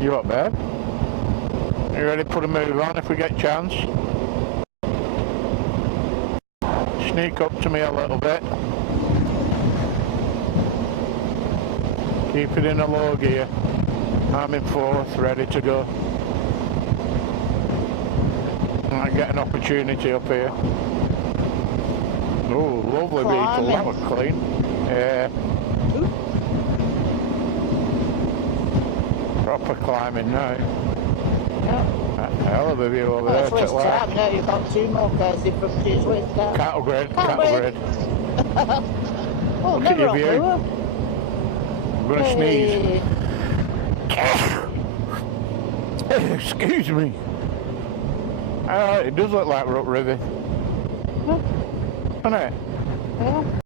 You up, babe? You ready to put a move on if we get a chance? Sneak up to me a little bit. Keep it in a low gear. I'm in fourth, ready to go. I get an opportunity up here. Oh, lovely Beetle, that was clean. Yeah. Proper climbing now. Hell of a view over there. Switch time now, you've got 2 more cars in front of you, switch time. Cattle grid, cattle grid. Oh, look at your view. I'm going to sneeze. Excuse me. It does look like Rook River. Doesn't it? Yeah.